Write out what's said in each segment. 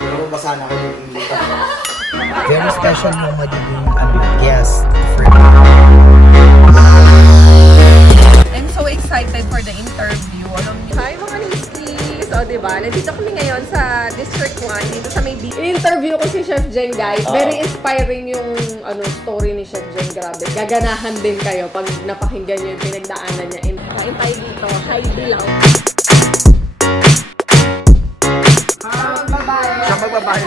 Pero basa na kayo yung lita. Very special yung magiging guest for I'm so excited for the interview. Hi mga Niskis! O diba, nandito kami ngayon sa District 1, dito sa may beach. In-interview ko si Chef Jen, guys. Very inspiring yung story ni Chef Jen. Grabe. Gaganahan din kayo pag napakinggan nyo yung pinagdaanan niya. Kain tayo dito. Hi, Dilaw. Siya magbabahay.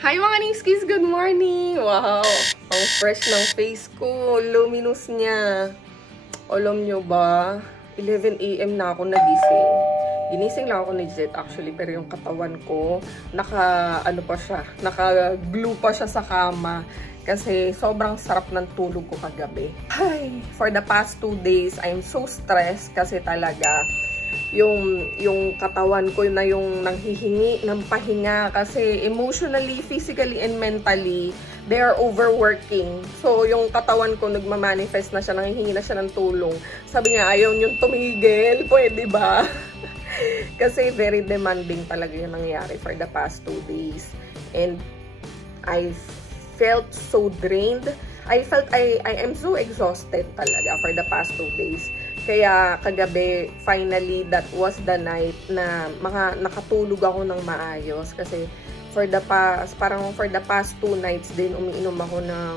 Hi mga Niskis! Good morning! Wow! Ang fresh ng face ko. Luminous niya. Alam nyo ba? 11 AM na ako nagising. Ginising lang ako ni Jet actually, pero yung katawan ko, naka-glue pa siya sa kama. Kasi sobrang sarap ng tulog ko kagabi. Ay, for the past 2 days, I'm so stressed kasi talaga yung katawan ko na yung nanghihingi ng pahinga kasi emotionally, physically, and mentally, they are overworking. So, yung katawan ko nagmamanifest na siya, nanghihingi na siya ng tulong. Sabi niya, ayaw niyong tumigil, pwede ba? Kasi very demanding talaga yung nangyari for the past 2 days. And I felt so drained. I am so exhausted talaga for the past 2 days. Kaya kagabi, finally, that was the night na nakatulog ako ng maayos. Kasi for the past 2 nights din, umiinom ako ng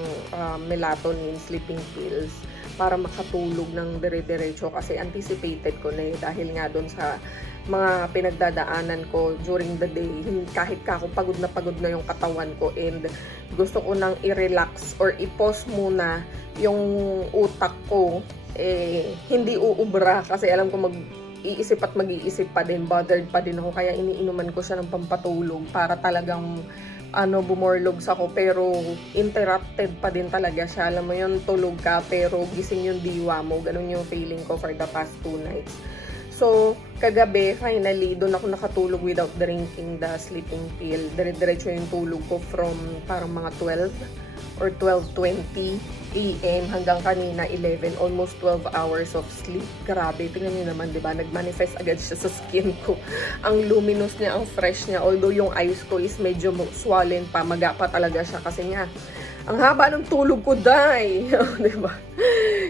melatonin, sleeping pills, para makatulog ng dire-diretso. Kasi anticipated ko na dahil nga doon sa mga pinagdadaanan ko during the day, kahit ako pagod na yung katawan ko and gusto ko nang i-relax or i-pause muna yung utak ko, hindi uubra kasi alam ko mag-iisip at mag-iisip pa din, bothered pa din ako, kaya iniinuman ko siya ng pampatulog para talagang bumorlogs ako, pero interrupted pa din talaga siya. Alam mo yun, tulog ka pero gising yung diwa mo, ganun yung feeling ko for the past 2 nights. So, kagabi, finally, doon ako nakatulog without drinking the sleeping pill. Dire-diretso yung tulog ko from parang mga 12 or 12:20 AM hanggang kanina 11, almost 12 hours of sleep. Grabe, tingnan niyo naman, 'di ba? Nagmanifest agad siya sa skin ko. Ang luminous niya, ang fresh niya. Although yung eyes ko is medyo swollen pa, maga pa talaga siya kasi nga ang haba ng tulog ko, day. 'Di ba?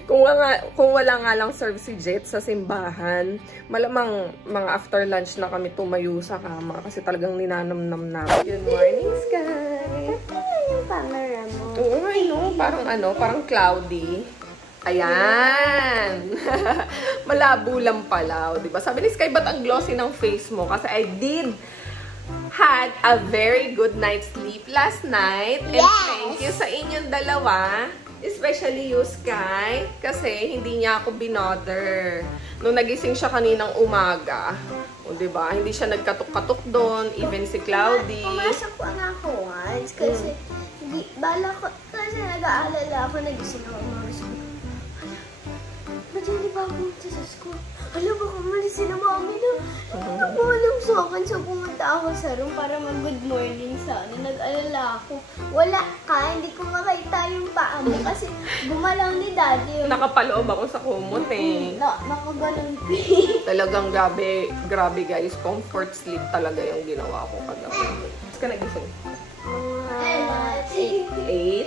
Kung wala nga lang serve si Jet sa simbahan, malamang mga after lunch na kami tumayo sa kama kasi talagang ninanamnam na. Good morning, Sky. Yung camera mo. Oo, I know. Parang cloudy. Ayan. Malabo lang pala. Diba? Sabi ni Sky, ba't ang glossy ng face mo? Kasi I did had a very good night's sleep last night. And thank you sa inyong dalawa. Especially you, Sky. Kasi hindi niya ako binother. Nung nagising siya kaninang umaga, o diba, hindi siya nagkatok-katok doon. Even si Cloudy. Pumasok ko nga ako once. Kasi, kasi nag-aalala ako, nagising ako umagas ko. Ba't hindi ba ako sa school? Alam ba kung malis sila mami na? Hindi na po alam sa akin. So, pumunta ako sa room para mag-good morning sana. Nag-alala ako. Wala ka, hindi ko makita yung paa mo kasi gumalaw ni daddy. Nakapaloob ako sa kumot eh. Nakagalang Talagang grabe guys. Comfort sleep talaga yung ginawa ko kagabi. Tapos ka nagising? 8?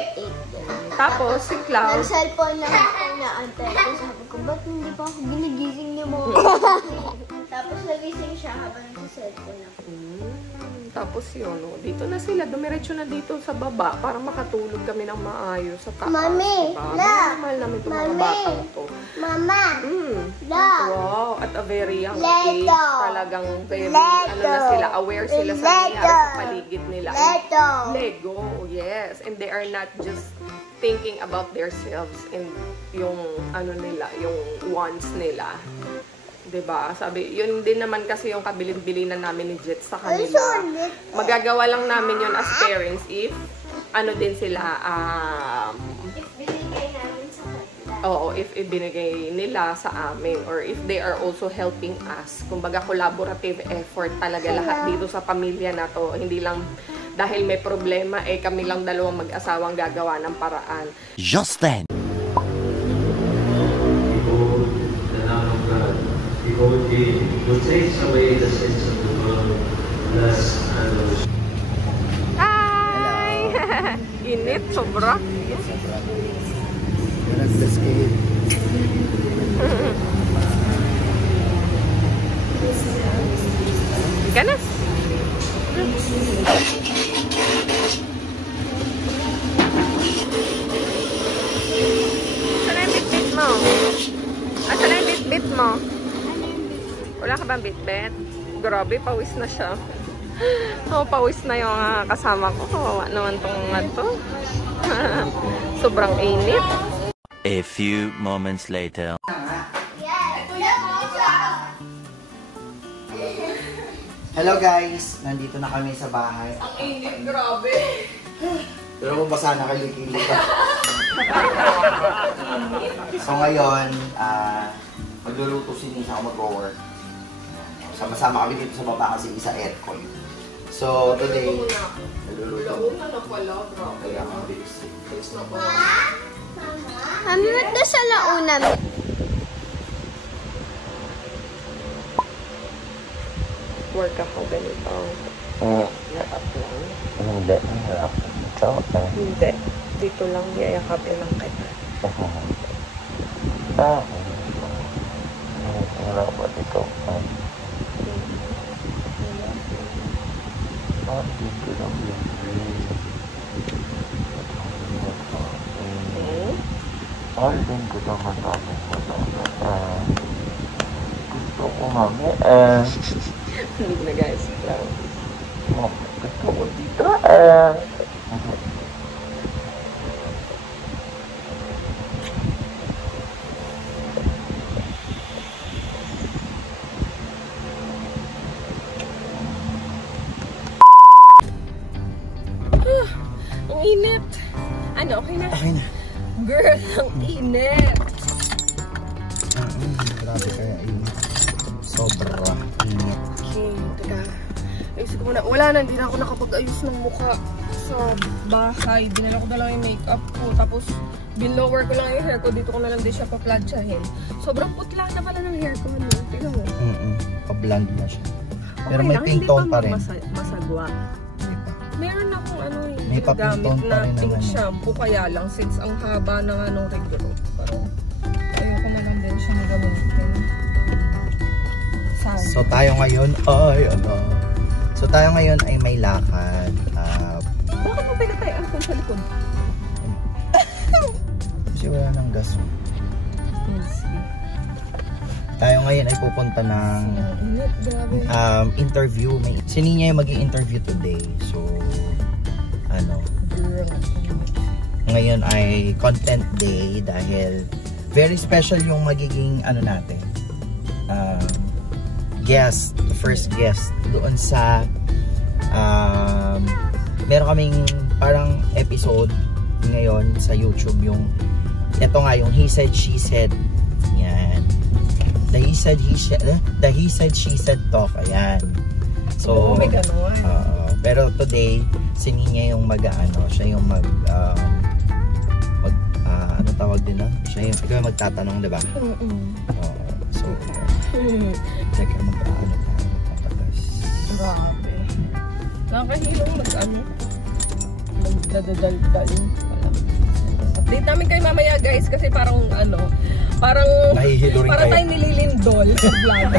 Tapos si Cloud. Nag-cellphone lang ako na antay. Tapos sabi ko, ba't hindi pa ako ginigising niya mo? Tapos nagising siya habang nag-cellphone ako. Tapos yun, dito na sila. Dumiretso na dito sa baba para makatulog kami ng maayos sa taas. Mami! Diba? La! Mahal namin itong mga batang to. Mama! La! Wow! At a very young Leto! age, talagang very, Leto! na sila, aware sila sa nangyari sa paligid nila. Lego! Lego, yes. And they are not just thinking about themselves and yung nila, yung wants nila. 'Di ba? Sabi, yun din naman kasi yung kabilin-bilinan namin ni Jet sa kanila. Magagawa lang namin yun as parents if din sila if binigay namin sa kanila. Oo, if ibinigay nila sa amin or if they are also helping us. Kumbaga, collaborative effort talaga lahat dito sa pamilya na to. Hindi lang dahil may problema, kami lang dalawang mag-asawang gagawa ng paraan. Just then. Behold the Lamb of God. Behold Him who takes away the sins of the world. Blessed are those. Hi! Init, sobra. Nag-bless kayo. Ganas. Saan yung bit-bit mo? Saan yung bit-bit mo? Wala ka bang bit-bit? Grabe, pawis na siya. Oh, pawis na yung kasama ko. Kawawa naman tong to. Sobrang init. A few moments later. Hello guys! Nandito na kami sa bahay. Ang init, grabe. Pero mabasa na kayo kilita. So ngayon, magluluto si Nisa ako mag-work. Sama-sama kami dito sa baba kasi isa aircon. So today, nagluluto. Launa na pala, grabe. Kaya ang bilis. Bilis na pala. Mami, ba't nasa launa? Work ako ganito. Yakap lang. Hindi. Ikaw? Hindi. Dito lang, yayakapin lang kita. Wala ba dito? Dito lang yung din ko naman namin gusto ko mami Hindi na guys. gusto ko dito Ang init. Ano, okay na? Okay na. Girl, ang init. Grabe kaya init. Sobra init. Okay, teka. Ayusin ko muna. Wala na, hindi na ako nakapag-ayos ng mukha sa bahay. Dinala ko na lang yung makeup ko. Tapos, binlower ko lang yung hair ko. Dito ko na lang din siya pa-pladsyahin. Sobrang putla na pala ng hair ko. Ano? Tingnan mo. Pa-blond na siya. Pero Okay may lang, pink tone pa rin. Masagwa. Hindi pa. Meron akong May pa-pink gamit tone pa na rin pink naman. shampoo. Kaya lang, since ang haba ng regalo. Parang, ayoko na lang din siya gamitin. So tayo ngayon ay may lakad. Bakit mo pinatay ang phone sa likod? Kasi wala nang gas. Yes. Tayo ngayon ay pupunta ng Init, grabe. interview. Si Ninya yung mag-i-interview today. So, Girl. ngayon ay content day dahil very special yung magiging natin. Guest, the first guest doon sa meron kaming parang episode ngayon sa YouTube yung ito nga yung He Said She Said. Yan. The He Said She Said talk. Ayan. So, may ganun. pero today si Ninya yung siya yung ano tawag din siya yung ikaw yung magtatanong, di ba? So, teka magpapagas. Grabe. Nakakahilong magdadaldal. Update namin kayo mamaya guys kasi parang Nahihilo rin para kayo. tayo nililindol sa vlog.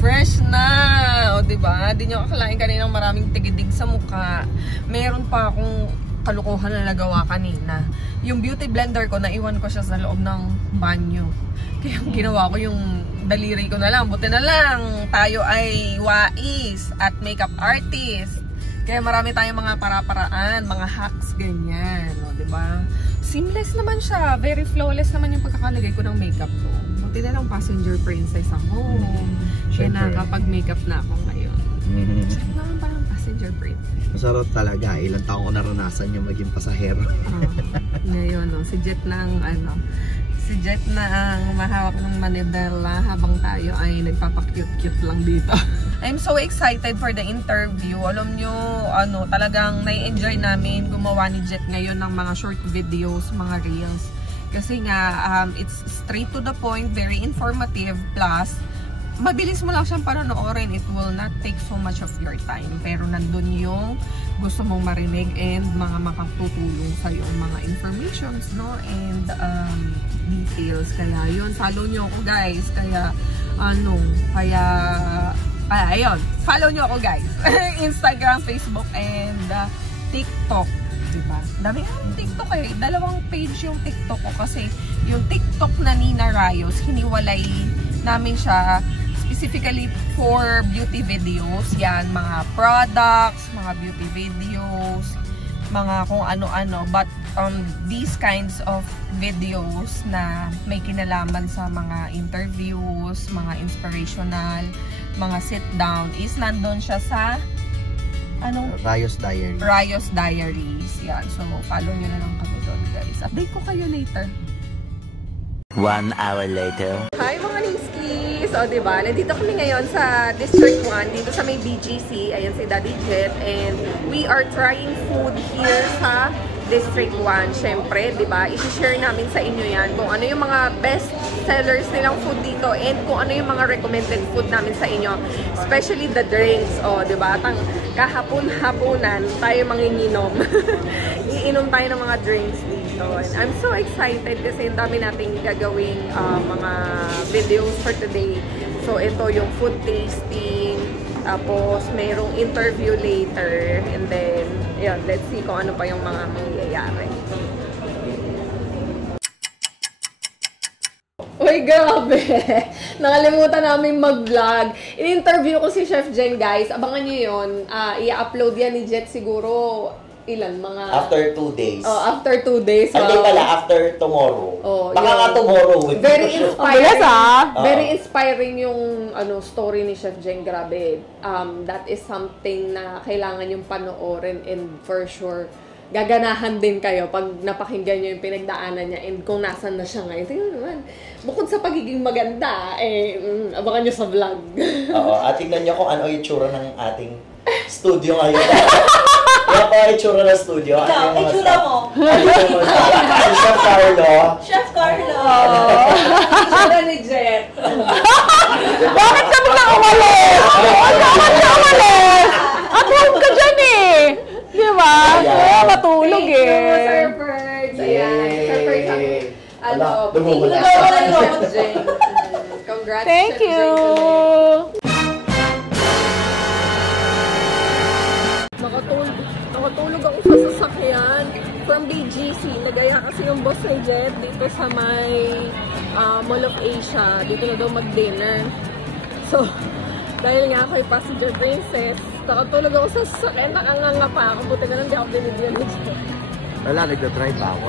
Fresh na! O diba? Di nyo akalain kaninang maraming tigidig sa mukha. Meron pa akong kalukuhan na nagawa kanina. Yung beauty blender ko, naiwan ko siya sa loob ng banyo. Kaya yung ginawa ko yung daliri ko na lang. Buti na lang, tayo ay wais at makeup artist. Kaya marami tayong mga para-paraan, mga hacks, ganyan. O, diba? Seamless naman siya. Very flawless naman yung pagkakalagay ko ng makeup ko. Buti na lang passenger princess ako. Kaya nakakapag-makeup na ako ngayon. Sarap naman parang passenger princess. Masarap talaga. Ilang taong ko naranasan yung maging pasahero. Ngayon, no? Si Jet na ang mahawak ng manibela habang tayo ay nagpapakute-cute lang dito. I'm so excited for the interview. Alam nyo, talagang nai-enjoy namin gumawa ni Jet ngayon ng mga short videos, mga reels. Kasi nga, it's straight to the point, very informative, plus mabilis mo lang siyang panonoorin. It will not take so much of your time. Pero nandun yung gusto mong marinig and mga makatutulong sa'yo, mga informations, no? And details. Kaya yun, follow nyo ako guys. Kaya, ayun, follow nyo ako guys. Instagram, Facebook, and TikTok. Diba? Dami ang TikTok eh. 2 page yung TikTok ko kasi yung TikTok na Nina Rayos, hiniwalay namin siya specifically for beauty videos. Yan, mga products, mga beauty videos, mga kung ano-ano. But these kinds of videos na may kinalaman sa mga interviews, mga inspirational, mga sit-down is nandun siya sa Rayos Diaries. Rayos Diaries. Yan. So, follow nyo na lang kami doon, guys. Update ko kayo later. 1 hour later. Hi mga Niskis! O diba, nandito kami ngayon sa District 1, dito sa may BGC. Ayan si Daddy Jet. And we are trying food here sa District 1. Siyempre, diba, i-share namin sa inyo yan kung ano yung mga best sellers nilang food dito and kung ano yung mga recommended food namin sa inyo. Especially the drinks. O diba, kahapon-hapunan tayo manginginom. Iinom tayo ng mga drinks dito. And I'm so excited kasi ang dami nating gagawing mga videos for today. So ito yung food tasting, tapos mayroong interview later, and then yun, let's see kung ano pa yung mga mangyayari. Uy, grabe! Nakalimutan namin mag-vlog. In-interview ko si Chef Jen, guys. Abangan nyo yun. I-upload yan ni Jet siguro ilan? Mga... After 2 days. Oh, after 2 days. Wow. Hindi pala, after tomorrow. Oh, baka nga tomorrow. Very inspiring. Very inspiring yung story ni Chef Jen. Grabe. That is something na kailangan yung panoorin and for sure, gaganahan din kayo pag napakinggan nyo yung pinagdaanan niya and kung nasan na siya ngayon. Tingnan naman. Bukod sa pagiging maganda, abangan nyo sa vlog. Oo, at tignan nyo kung ano yung itsura ng ating studio ngayon. Kaya pa yung itsura ng studio. Ikaw, itsura mo. Si Chef Carlo. Chef Carlo. Itsura ni Jet. Bakit ka bigla umalis? Bakit ka umalis? At huwag ka dyan eh. Di ba? Matulog eh. Thank you, Sir Birds. Ayan. Sir Birds, congrats, thank Chef you. Nakatulog ako sa sasakyan from BGC. Nagaya kasi yung boss ni Jet dito sa may Mall of Asia. Dito na daw mag-dinner. So, dahil nga ako ay passenger princess, nakatulog ako sa sasakyan. Nakanganga pa ako. Buti na lang di ako binibigyan ni Jet. Wala, nagda-drive ako.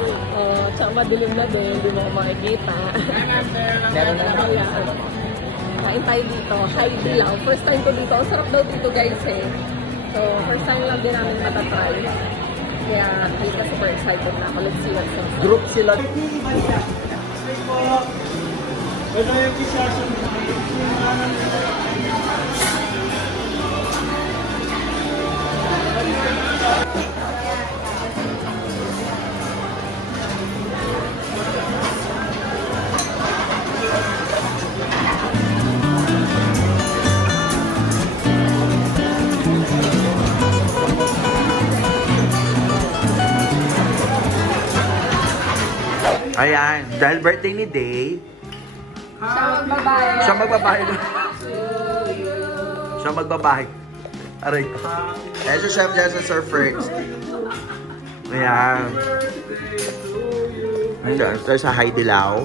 Tsaka madilim na din. Hindi mo ako makikita. Meron na kaya, kain tayo dito. Hi Dilaw. First time ko dito. Ang sarap daw dito guys eh. So, first time lang din namin matatry. Kaya, halika super excited na ako. Let's see what's up. Group sila. Ayan, dahil birthday ni Dave, Siya magbabahay. Siya magbabahay. Aray ko. Ayan si Chef Jess and Sir Fricks. Ayan. Ayan, ito sa Hi Dilaw.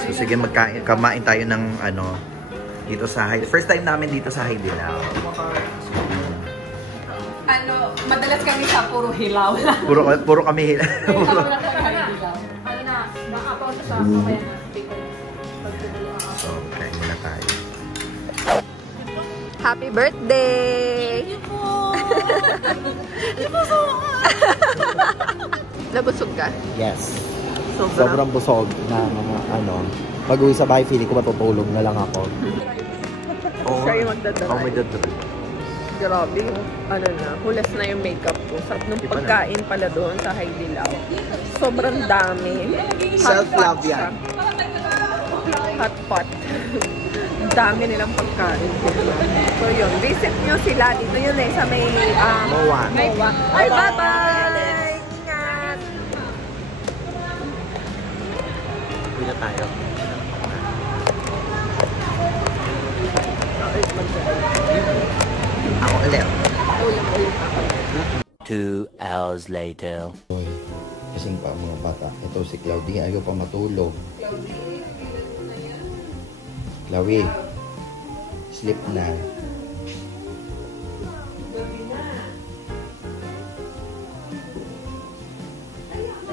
So sige, kumain tayo ng Dito sa first time namin dito sa Haidilao. Ano, madalas kami sa puro hilaw. Puro kami hilaw. Ano na, nakapaw na siya. Mamaya na. So, kain muna tayo. Happy birthday! Thank you po! Thank you po so much! Nabusog ka? Yes. Sobra. Sobrang busog na mga ano. Pag-uwi sa bahay, feeling ko matutulog na lang ako. Siya yung magdadrive. Oo, magdadrive. Grabe yung, ano na, hulas na yung makeup ko. Sarap ng pagkain pala doon sa Haidilao. Sobrang dami. Self-love yan. Hot pot. Dami nilang pagkain. So yun, visit nyo sila. Dito yun sa may Moa. Moa. Ay, bye-bye! Ingat! Uwi na tayo. Ako ulit. 2 hours later. Kasing pa mga bata. Ito si Claudie. Ayaw pa matulog. Claudie. Sleep na.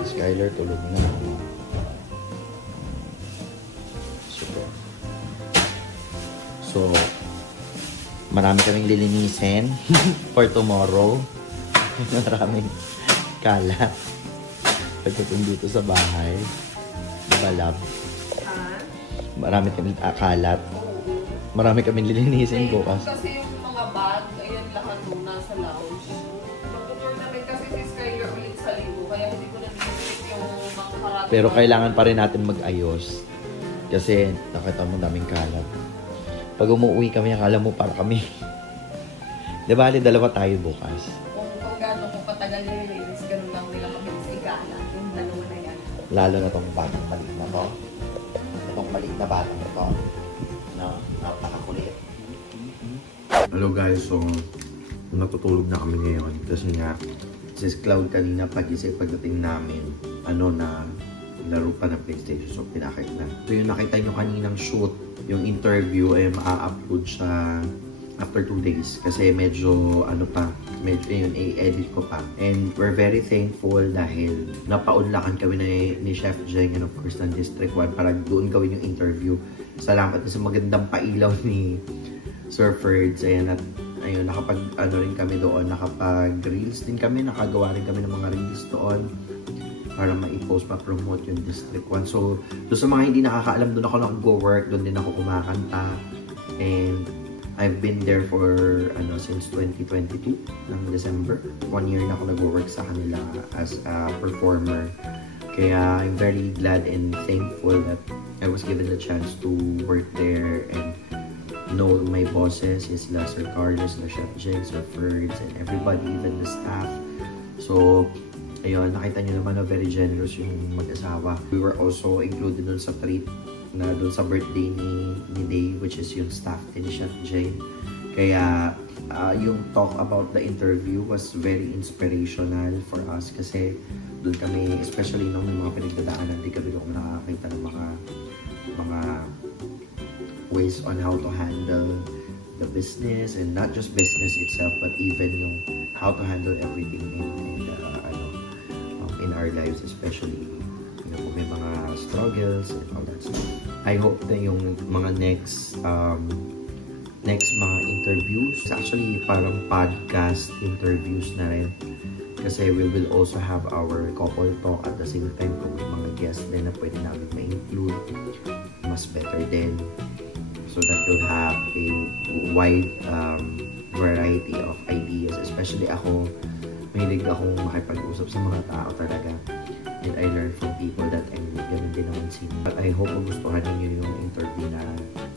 Skyler tulog na. Super. So, marami kaming lilinisin for tomorrow. Maraming kalat. Pagdating dito sa bahay. Balab. Marami kaming kalat. Marami kaming lilinisin bukas. Kasi yung mga bag, ayan lahat nung nasa lounge. Mag-tournament kasi si Skyler ulit sa libo. Kaya hindi ko na-visit yung mga karami. Pero kailangan pa rin natin mag-ayos. Kasi nakita mo daming kalat. Pag umuwi kami, akala mo para kami. Di ba, dalawa tayo bukas. Kung gano'n ko katagal nililis, gano'n lang nila mabilis igala. Yung dalawa na yan. Lalo na tong batang maliit na to. Itong maliit na batang ito. Na napakakulit. Hello guys, so natutulog na kami ngayon. Kasi nga, si Cloud kanina pag-isip pagdating namin, na laro pa ng PlayStation. So pinakit na. So yung nakita nyo kaninang shoot, yung interview ay maa-upload siya after 2 days. Kasi medyo, medyo yun, i-edit ko pa. And we're very thankful dahil napaunlakan kami ni Chef Jeng and of course ng District 1 para doon gawin yung interview. Salamat sa magandang pailaw ni Sir Ferds. Ayan, at ayun, rin kami doon, nakapag-reels din kami, nakagawa rin kami ng mga reels doon para ma-post, ma-promote yung District 1. So, doon sa mga hindi nakakaalam, doon ako nag-go-work, doon din ako kumakanta. And I've been there for, since 2022, ng December. 1 year na ako nag-work sa kanila as a performer. Kaya I'm very glad and thankful that I was given the chance to work there and know my bosses, sila Sir Carlos, sila Chef Jeng, Sir Ferds, and everybody, even the staff. So, ayun, nakita nyo naman na very generous yung mag-asawa. We were also included dun sa treat na dun sa birthday ni Dave, which is yung staff ni Chef Jeng. Kaya, yung talk about the interview was very inspirational for us kasi dun kami, especially nung mga pinagdadaanan, di kami doon nakakita ng mga ways on how to handle the business, and not just business itself, but even yung how to handle everything in our lives, especially kung may mga struggles and all that stuff. I hope na yung mga next mga interviews, actually parang podcast interviews na rin, kasi we will also have our couple talk at the same time. Kung may mga guests din na pwede namin ma-include, mas better din, so that you'll have a wide variety of ideas. Especially ako, mahilig akong makipag-usap sa mga tao talaga. And I learn from people that I'm ganun din naman sila. But I hope magustuhan ninyo yung interview na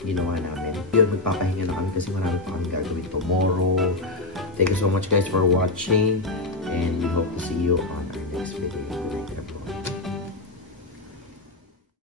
ginawa namin. Yun, magpapahinga na kami kasi marami pa kami gagawin tomorrow. Thank you so much guys for watching, and we hope to see you on our next video.